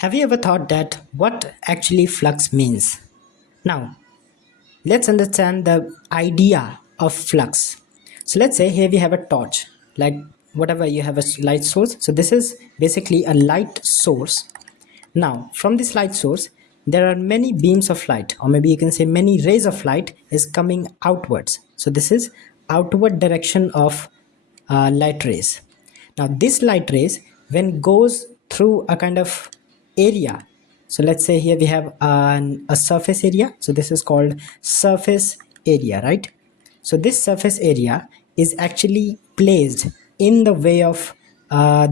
Have you ever thought that what actually flux means? Now, let's understand the idea of flux. So let's say here we have a torch, like whatever you have a light source. So this is basically a light source. Now, from this light source, there are many beams of light, or maybe you can say many rays of light is coming outwards. So this is outward direction of light rays. Now this light rays, when goes through a kind of area, so let's say here we have a surface area, so this is called surface area, right? So this surface area is actually placed in the way of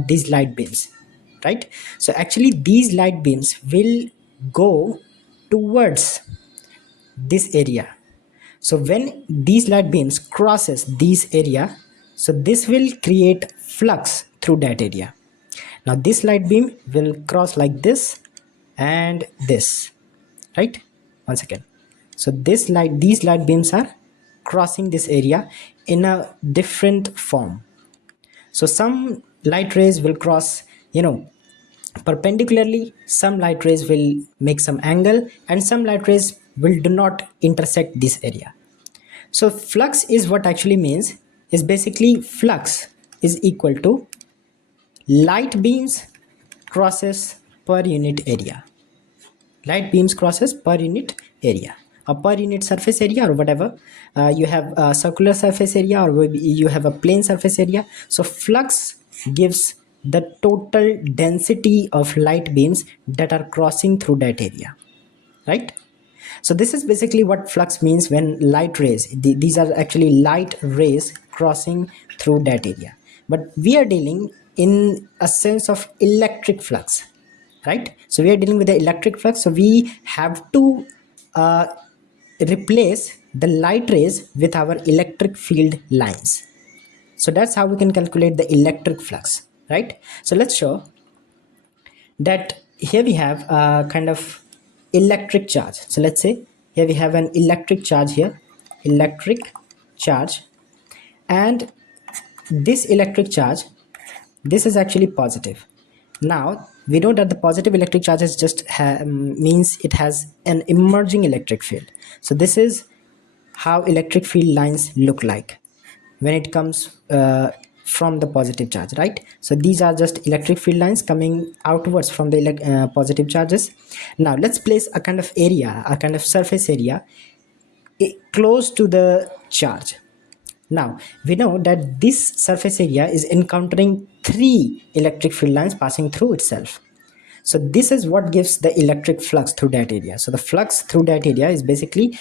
these light beams, right? So actually these light beams will go towards this area. So when these light beams crosses this area, so this will create flux through that area. Now this light beam will cross like this and this, right? Once again, so these light beams are crossing this area in a different form. So some light rays will cross, perpendicularly, some light rays will make some angle, and some light rays will do not intersect this area. So flux is what actually means is basically flux is equal to light beams crosses per unit area. Light beams crosses per unit area, or per unit surface area, or whatever. You have a circular surface area, or maybe you have a plane surface area. So flux gives the total density of light beams that are crossing through that area, right? So this is basically what flux means when light rays, these are actually light rays crossing through that area. But we are dealing in a sense of electric flux, right? So we are dealing with the electric flux, so we have to replace the light rays with our electric field lines. So that's how we can calculate the electric flux, right? So let's show that here we have a kind of electric charge. So let's say here we have an electric charge here, electric charge, and this electric charge, this is actually positive. Now we know that the positive electric charge is just means it has an emerging electric field. So this is how electric field lines look like when it comes from the positive charge, right? So these are just electric field lines coming outwards from the positive charges. Now let's place a kind of area, a kind of surface area close to the charge. Now we know that this surface area is encountering 3 electric field lines passing through itself. So this is what gives the electric flux through that area. So the flux through that area is basically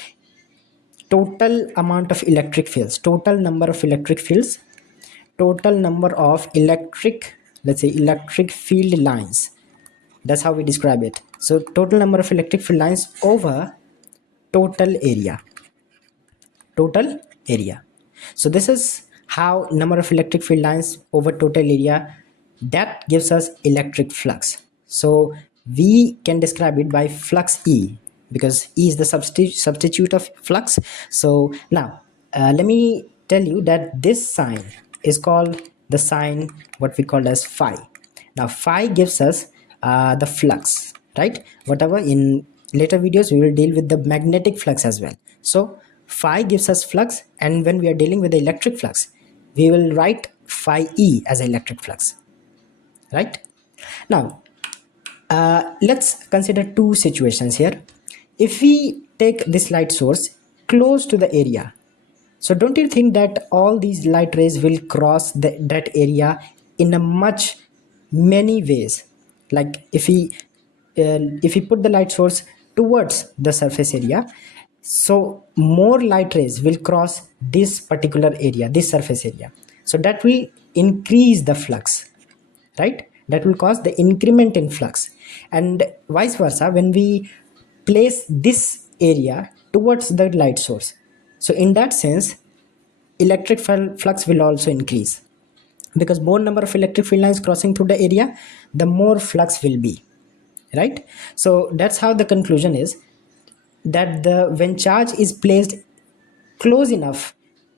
total amount of electric fields, total number of electric fields, total number of electric, let's say electric field lines. That's how we describe it. So total number of electric field lines over total area. Total area. So this is how number of electric field lines over total area, that gives us electric flux. So we can describe it by flux E, because E is the substitute of flux. So now let me tell you that this sign is called the sign what we call as phi. Now phi gives us the flux, right? Whatever, in later videos we will deal with the magnetic flux as well. So phi gives us flux, and when we are dealing with the electric flux, we will write phi E as electric flux, right? Now let's consider 2 situations here. If we take this light source close to the area, so don't you think that all these light rays will cross that area in a many ways? Like if we put the light source towards the surface area, so more light rays will cross this particular area, this surface area. So that will increase the flux, right? That will cause the increment in flux. And vice versa, when we place this area towards the light source, so in that sense electric flux will also increase, because more number of electric field lines crossing through the area, the more flux will be, right? So that's how the conclusion is, that when charge is placed close enough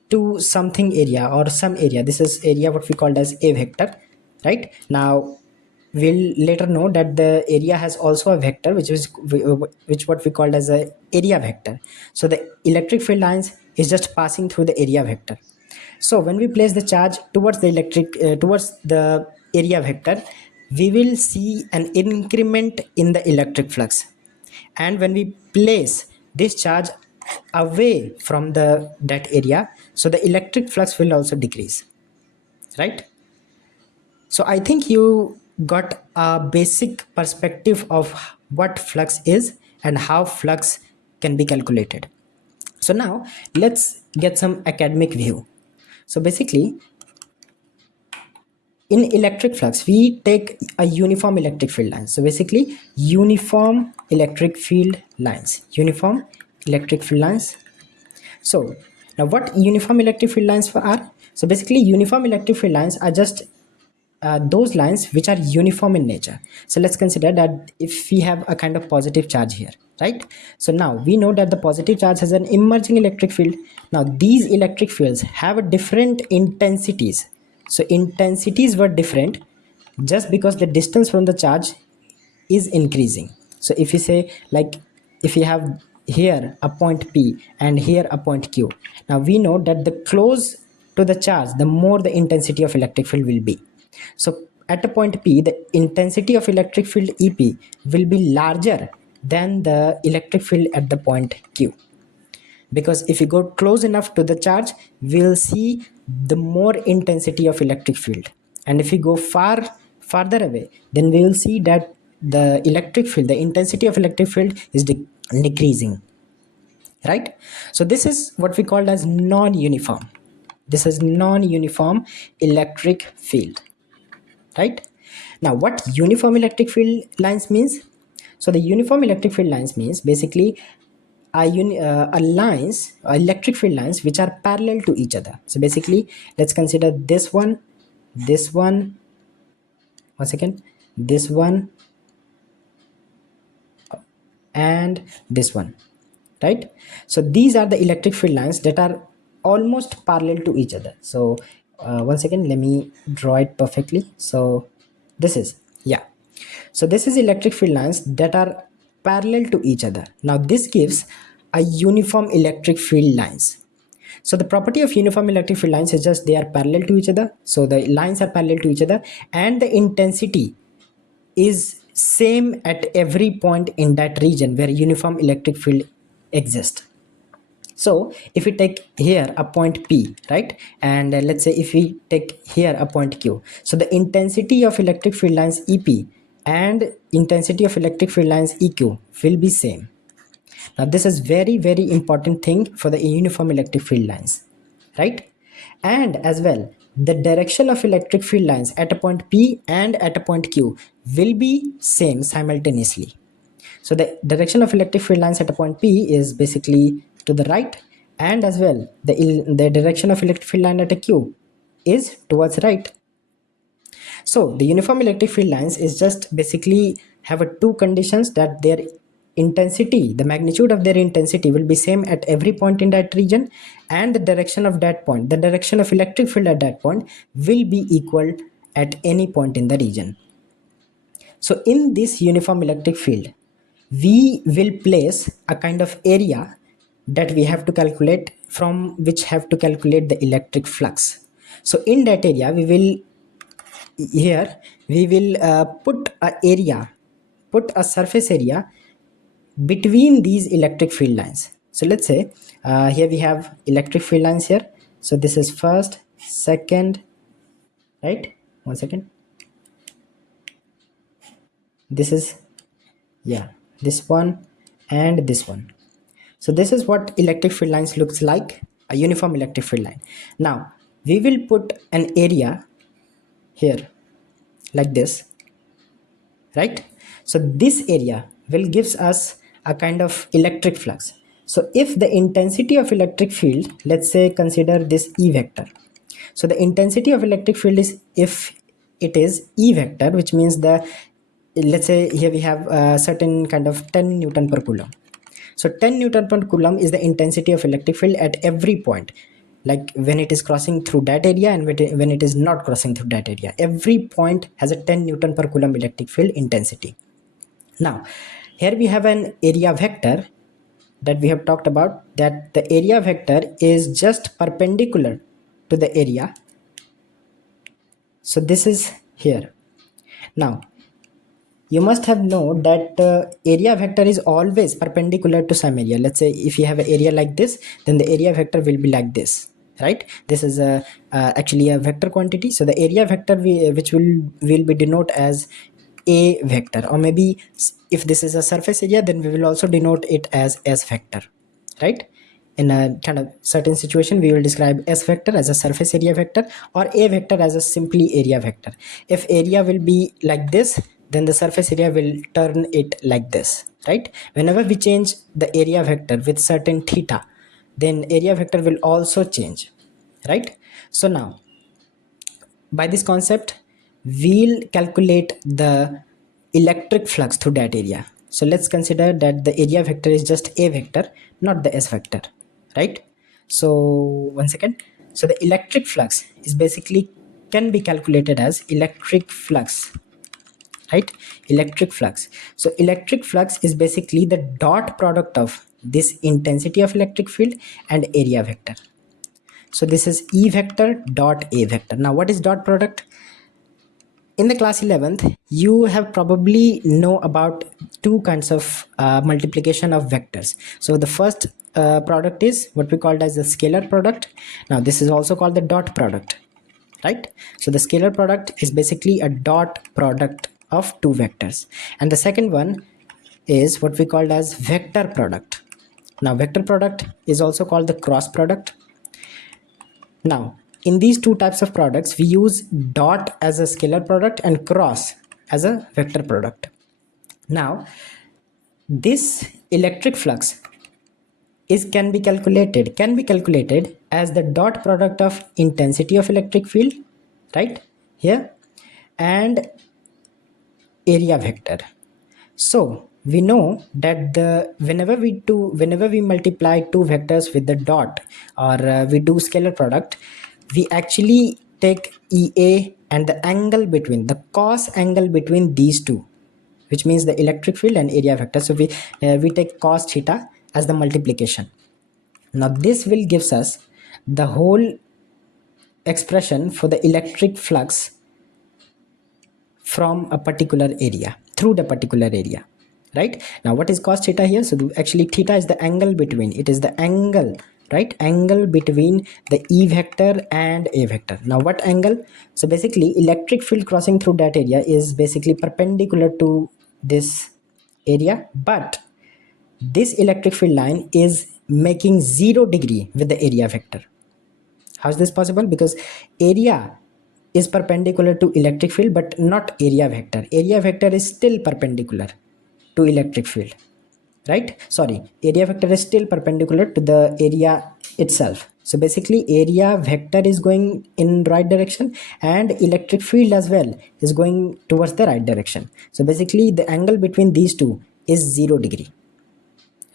to something area or some area, this is area what we called as a vector, right? Now we'll later know that the area has also a vector, which what we called as a area vector. So the electric field lines is just passing through the area vector. So when we place the charge towards the area vector, we will see an increment in the electric flux. And when we place this charge away from that area, so the electric flux will also decrease, right? So I think you got a basic perspective of what flux is and how flux can be calculated. So now let's get some academic view. So basically, in electric flux, we take a uniform electric field lines. So basically, uniform electric field lines. So now what uniform electric field lines are? So basically, uniform electric field lines are just those lines which are uniform in nature. So let's consider that if we have a kind of positive charge here, right? So now we know that the positive charge has an emerging electric field. Now these electric fields have a different intensities. So intensities were different just because the distance from the charge is increasing. So if you say, like, if you have here a point P and here a point Q, now we know that the close to the charge, the more the intensity of electric field will be. So at a point P, the intensity of electric field EP will be larger than the electric field at the point Q, because if you go close enough to the charge, we'll see the more intensity of electric field, and if you go farther away, then we will see that the electric field, the intensity of electric field is decreasing, right? So this is what we call as non-uniform. This is non-uniform electric field, right? Now what uniform electric field lines means? So the uniform electric field lines means basically electric field lines which are parallel to each other. So basically, let's consider this one, this one and this one, right? So these are the electric field lines that are almost parallel to each other. So one second, let me draw it perfectly. So this is, yeah, so this is electric field lines that are parallel to each other. Now this gives a uniform electric field lines. So the property of uniform electric field lines is just they are parallel to each other. So the lines are parallel to each other and the intensity is same at every point in that region where uniform electric field exists. So if we take here a point P, right, and let's say if we take here a point Q, so the intensity of electric field lines EP and intensity of electric field lines EQ will be same. Now this is very, very important thing for the uniform electric field lines, right? And as well, the direction of electric field lines at a point P and at a point Q will be same simultaneously. So the direction of electric field lines at a point P is basically to the right, and as well the direction of electric field line at a Q is towards right. So the uniform electric field lines is just basically have a two conditions, that their intensity, the magnitude of their intensity will be same at every point in that region, and the direction of that point, the direction of electric field at that point will be equal at any point in the region. So in this uniform electric field, we will place a kind of area that we have to calculate, from which have to calculate the electric flux. So in that area we will put a surface area between these electric field lines. So let's say here we have electric field lines here. So this is first, second, right? One second. This is, yeah, this one and this one. So this is what electric field lines looks like, a uniform electric field line. Now we will put an area here like this, right? So this area will gives us a kind of electric flux. So if the intensity of electric field, let's say consider this E vector. So the intensity of electric field is, if it is E vector, which means let's say here we have a certain kind of 10 Newton per Coulomb. So 10 Newton per Coulomb is the intensity of electric field at every point. like when it is crossing through that area and when it is not crossing through that area. Every point has a 10 Newton per Coulomb electric field intensity. Now here we have an area vector that we have talked about, that the area vector is just perpendicular to the area. So this is here. Now you must have known that area vector is always perpendicular to some area. Let's say if you have an area like this, then the area vector will be like this, right? This is a actually a vector quantity. So the area vector which will be denoted as a vector, or maybe if this is a surface area, then we will also denote it as S vector, right? In a kind of certain situation, we will describe S vector as a surface area vector, or A vector as a simply area vector. If area will be like this, then the surface area will turn it like this, right? Whenever we change the area vector with certain theta, then area vector will also change, right? So now by this concept, we'll calculate the electric flux through that area. So let's consider that the area vector is just A vector, not the S vector, right? So one second. So the electric flux is basically can be calculated as electric flux, right? Electric flux. So electric flux is basically the dot product of this intensity of electric field and area vector. So this is E vector dot A vector. Now what is dot product? In the class 11th, you have probably know about two kinds of multiplication of vectors. So the first product is what we called as the scalar product. Now this is also called the dot product, right? So the scalar product is basically a dot product of two vectors. And the second one is what we called as vector product. Now vector product is also called the cross product. Now in these two types of products, we use dot as a scalar product and cross as a vector product. Now this electric flux can be calculated as the dot product of intensity of electric field, right here, and area vector. So we know that whenever we multiply two vectors with the dot, or we do scalar product, we actually take EA and the angle between, the cos angle between these two, which means the electric field and area vector. So we take cos theta as the multiplication. Now this will gives us the whole expression for the electric flux from a particular area, through the particular area, right? Now what is cos theta here? So actually theta is the angle between, it is the angle, right? Angle between the E vector and A vector. Now what angle? So basically electric field crossing through that area is basically perpendicular to this area, but this electric field line is making 0 degree with the area vector. How is this possible? Because area is perpendicular to electric field but not area vector. Area vector is still perpendicular to electric field, right? Sorry, area vector is still perpendicular to the area itself. So basically area vector is going in right direction and electric field as well is going towards the right direction. So basically the angle between these two is 0 degree,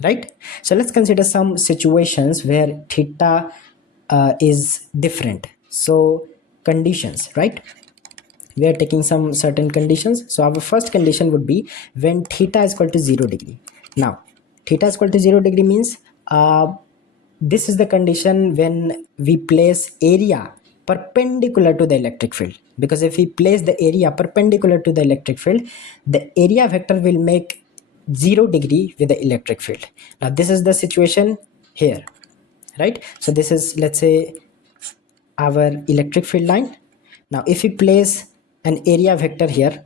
right? So let's consider some situations where theta is different. So conditions, right? We are taking some certain conditions. So our first condition would be when theta is equal to 0 degree. Now theta is equal to 0 degree means this is the condition when we place area perpendicular to the electric field, because if we place the area perpendicular to the electric field, the area vector will make 0 degree with the electric field. Now this is the situation here, right? So this is, let's say, our electric field line. Now if we place an area vector here,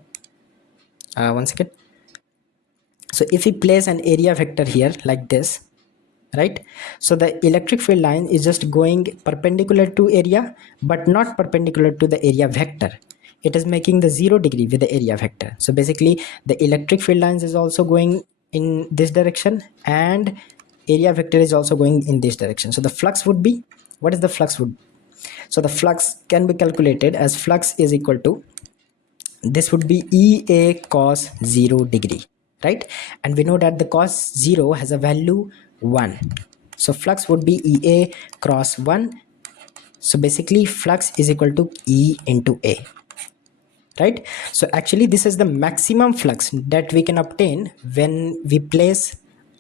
one second. So if we place an area vector here like this, right? So the electric field line is just going perpendicular to area but not perpendicular to the area vector. It is making the 0 degree with the area vector. So basically the electric field lines is also going in this direction and area vector is also going in this direction. So the flux would be, what is the flux would? So the flux can be calculated as flux is equal to, this would be EA cos 0 degree, right? And we know that the cos 0 has a value 1. So flux would be EA cross 1 So basically flux is equal to E into A, right? So actually this is the maximum flux that we can obtain when we place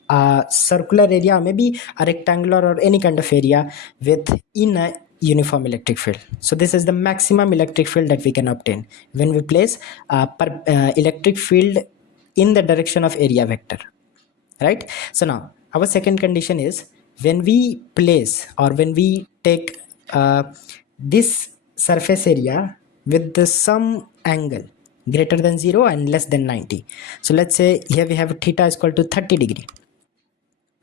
a circular area, or maybe a rectangular or any kind of area within a uniform electric field. So this is the maximum electric field that we can obtain when we place a electric field in the direction of area vector, right? So now our second condition is when we place, or when we take this surface area with the some angle greater than 0 and less than 90. So let's say here we have theta is equal to 30 degree,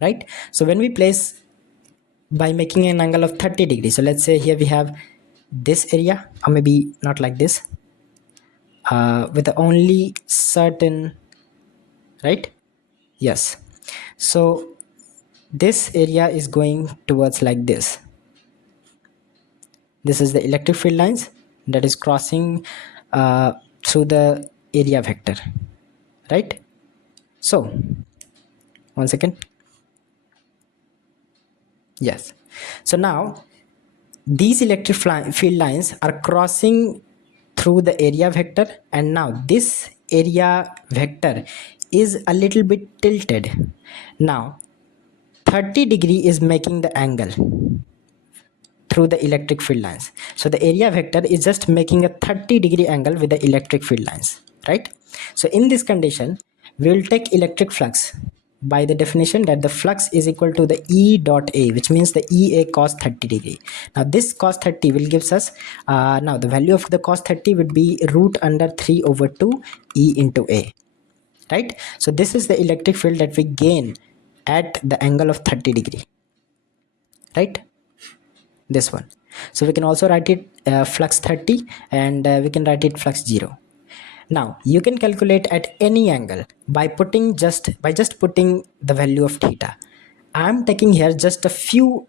right? So when we place by making an angle of 30 degree, so let's say here we have this area, or maybe not like this, with only certain, right? Yes. So this area is going towards like this. This is the electric field lines that is crossing through the area vector, right? So 1 second. Yes. So now these electric field lines are crossing through the area vector, and now this area vector is a little bit tilted. Now 30 degree is making the angle through the electric field lines. So the area vector is just making a 30 degree angle with the electric field lines, right? So in this condition, we will take electric flux by the definition that the flux is equal to the E dot A, which means the EA cos 30 degree. Now this cos 30 will gives us, now the value of the cos 30 would be root under 3 over 2 E into A, right? So this is the electric field that we gain at the angle of 30 degree, right? This one. So we can also write it flux 30, and we can write it flux 0. Now you can calculate at any angle by just putting the value of theta. I am taking here just a few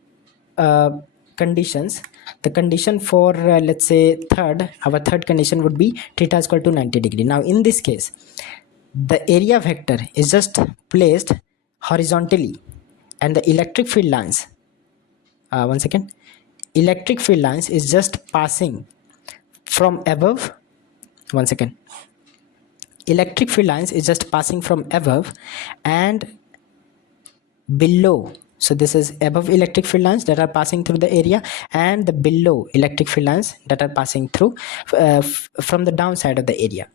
conditions. The condition for let's say our third condition would be theta is equal to 90 degree. Now in this case, the area vector is just placed horizontally, and the electric field lines, 1 second, electric field lines is just passing from above. 1 second. Electric field lines is just passing from above and below. So this is above electric field lines that are passing through the area, and the below electric field lines that are passing through from the downside of the area.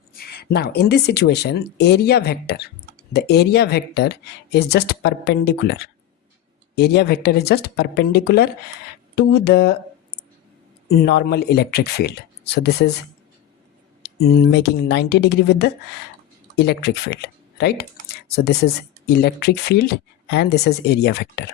Now in this situation, the area vector is just perpendicular. Area vector is just perpendicular to the normal electric field. So this is making 90 degree with the electric field, right? So this is electric field and this is area vector,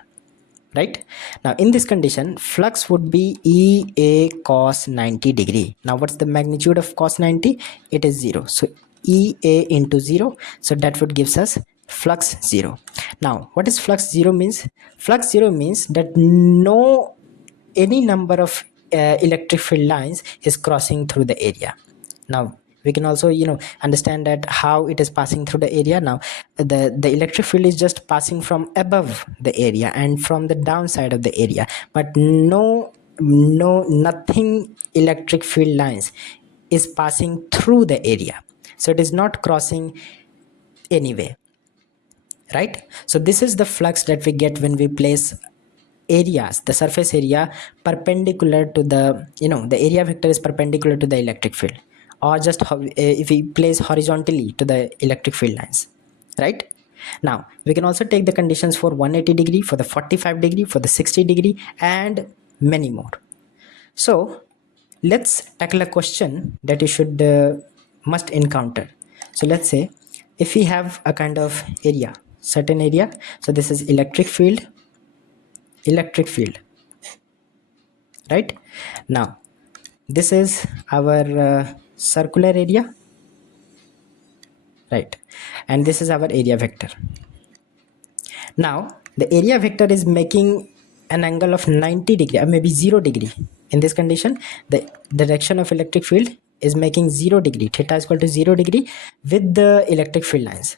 right? Now in this condition, flux would be EA cos 90 degree. Now what's the magnitude of cos 90? It is 0. So EA into 0, so that would gives us flux 0. Now what is flux 0 means? Flux 0 means that any number of electric field lines is crossing through the area. Now we can also understand that how it is passing through the area. Now the electric field is just passing from above the area and from the downside of the area, but nothing electric field lines is passing through the area, so it is not crossing anyway, right? So this is the flux that we get when we place areas, the surface area perpendicular to the the area vector is perpendicular to the electric field, or just if we place horizontally to the electric field lines, right? Now we can also take the conditions for 180 degree, for the 45 degree, for the 60 degree, and many more. So let's tackle a question that you should must encounter. So let's say if we have a kind of area, certain area, so this is electric field, right? Now this is our circular area, right? And this is our area vector. Now the area vector is making an angle of 90 degree or maybe 0 degree. In this condition, the direction of electric field is making 0 degree, theta is equal to 0 degree with the electric field lines.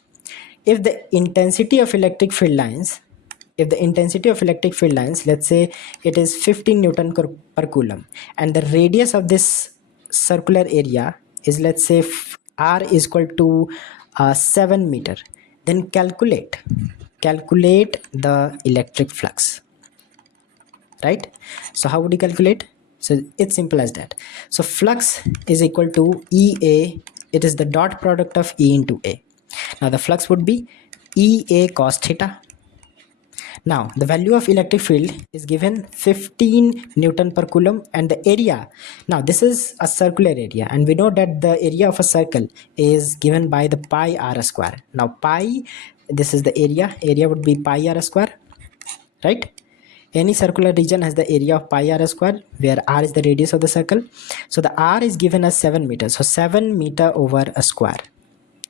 If the intensity of electric field lines if the intensity of electric field lines, let's say it is 15 Newton per Coulomb, and the radius of this circular area is, let's say, R is equal to 7 meter, then calculate the electric flux, right? So how would you calculate? So it's simple as that. So flux is equal to EA, it is the dot product of E into A. Now the flux would be EA cos theta. Now the value of electric field is given 15 Newton per Coulomb, and the area, now this is a circular area, and we know that the area of a circle is given by the pi r square. Now pi, this is the area would be pi r square, right? Any circular region has the area of pi r square, where r is the radius of the circle. So the r is given as 7 meters, so 7 meter over a square,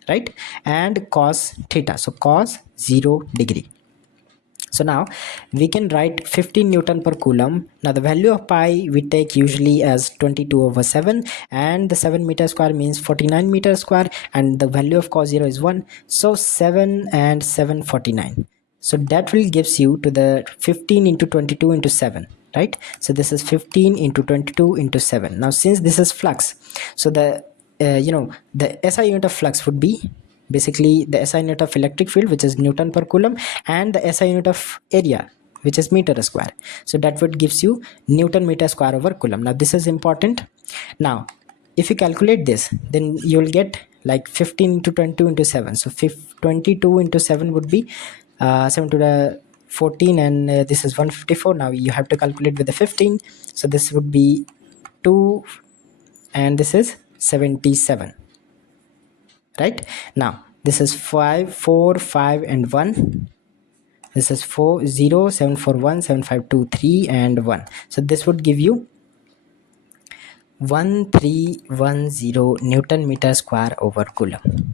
right? And cos theta, so cos 0 degree. So now we can write 15 Newton per Coulomb. Now the value of pi we take usually as 22 over 7, and the 7 meter square means 49 meter square, and the value of cos 0 is 1. So 7 and 7, 49. So that will gives you to the 15 into 22 into 7, right? So this is 15 into 22 into 7. Now since this is flux, so the the SI unit of flux would be basically the SI unit of electric field, which is Newton per Coulomb, and the SI unit of area, which is meter square. So that would gives you Newton meter square over Coulomb. Now this is important. Now if you calculate this, then you will get like 15 into 22 into 7. So 22 into 7 would be 7 to the 14, and this is 154. Now you have to calculate with the 15. So this would be 2, and this is 77. Right? Now this is 5, 4, 5 and 1. This is 4, 0, 7, 4, 1, 7, 5, 2, 3 and 1. So this would give you 1310 Newton meter square over Coulomb.